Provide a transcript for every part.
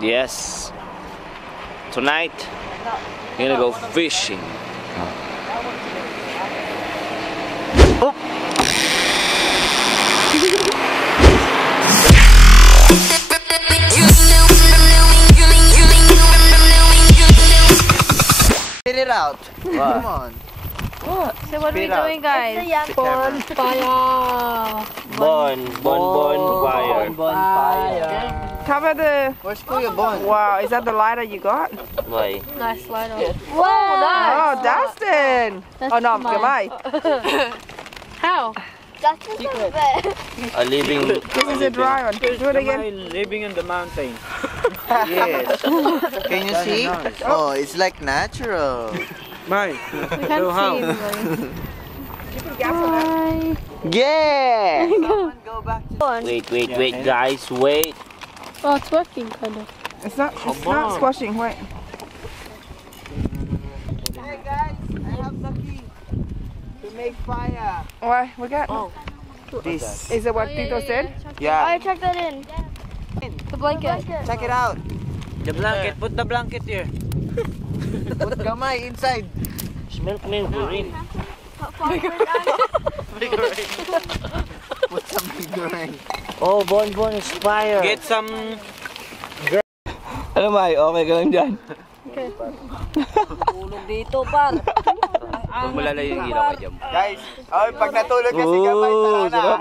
Yes. Tonight, we're gonna go fishing. Oh. Spit it out. Come on. What? So what are we doing, guys? Bonfire. Bonfire. Cover the... Where's Kuya Bon? Wow, is that the lighter you got? Why? Nice lighter. Whoa, nice. Oh, Dustin. That's Oh, no, mine. Gamay. How? Dustin's over there. A living. This is a dry one. Do it again. Living in the mountain. Yes. Can you see? Oh, it's like natural. Mine. We can't see anybody. Hi. Yeah! Go back to Wait, guys, wait. Oh, it's working, kind of. It's not squashing, wait. Hey guys, I have the key to make fire. Why? We got... This. Is it what Tito said? Yeah. I checked that in. The blanket. Check it out. The blanket. Put the blanket here. Put Gamay inside. Smell green. Put some figurine. Oh, Bon is fire. Get some. Ano May? Okay ka lang dyan? Okay. Tulog dito, par. Huwag mo lalayo yung ilaw ka dyan. Guys, pag natulog kasi Gamay, tara na.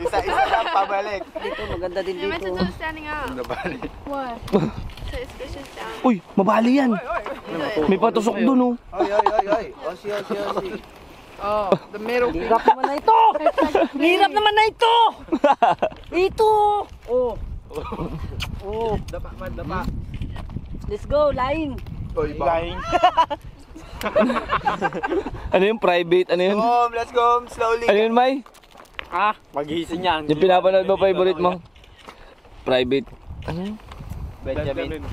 Isa-isa lang pabalik. Dito, maganda din You're meant to dito. do it standing up. Why? So it's fishes down. Uy, mabali yan. May patusok dun, oh. Oy. Osi. Oh, the middle thing. Hirap naman na ito! Hirap naman na ito! Ito! Oh. Oh. Dapa. Let's go, laing. Oy, bang. Ano yung private? Ano yun? Let's go home slowly. Ano yun, May? Ah, magising yan. Yung pinapanood mo, favorite mo? Private. Ano yun? Benjamin.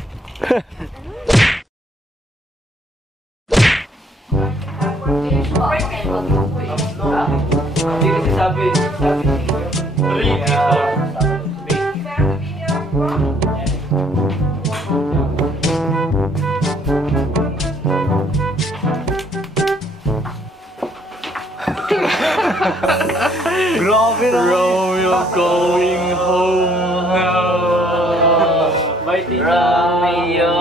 Hindi kasi sabi. Grabe naman. Romeo going home now. Romeo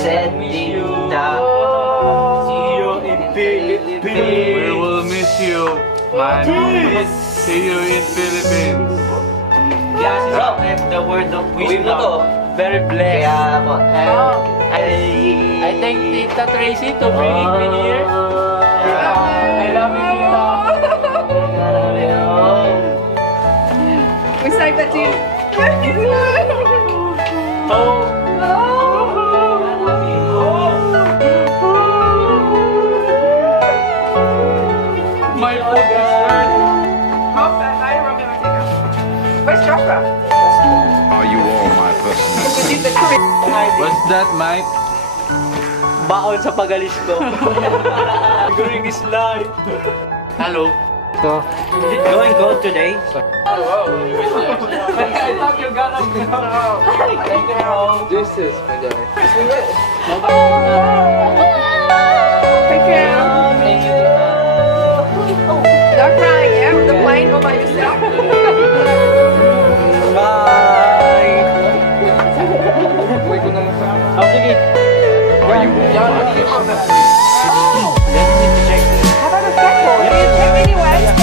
setting down. See you in Philippines. We will miss you, man. See you in Philippines. Bro, the word of wisdom. Very blessed. I thank Tita Tracy to bring me here. I love you, Tita. We saved that to you. My foot is hurt. Hope that I Romeo will take us. Where's Joshua? Are you all my persons? What's that, Mike? Baon sa pagalis ko. During this life. Hello. Going gold today. I thought you're gonna go. This is Benjamin. Take care. Don't cry, yeah? The plane all by yourself. Bye! Oh, sige. Are you all my persons? How about a skateboard? You check anyway.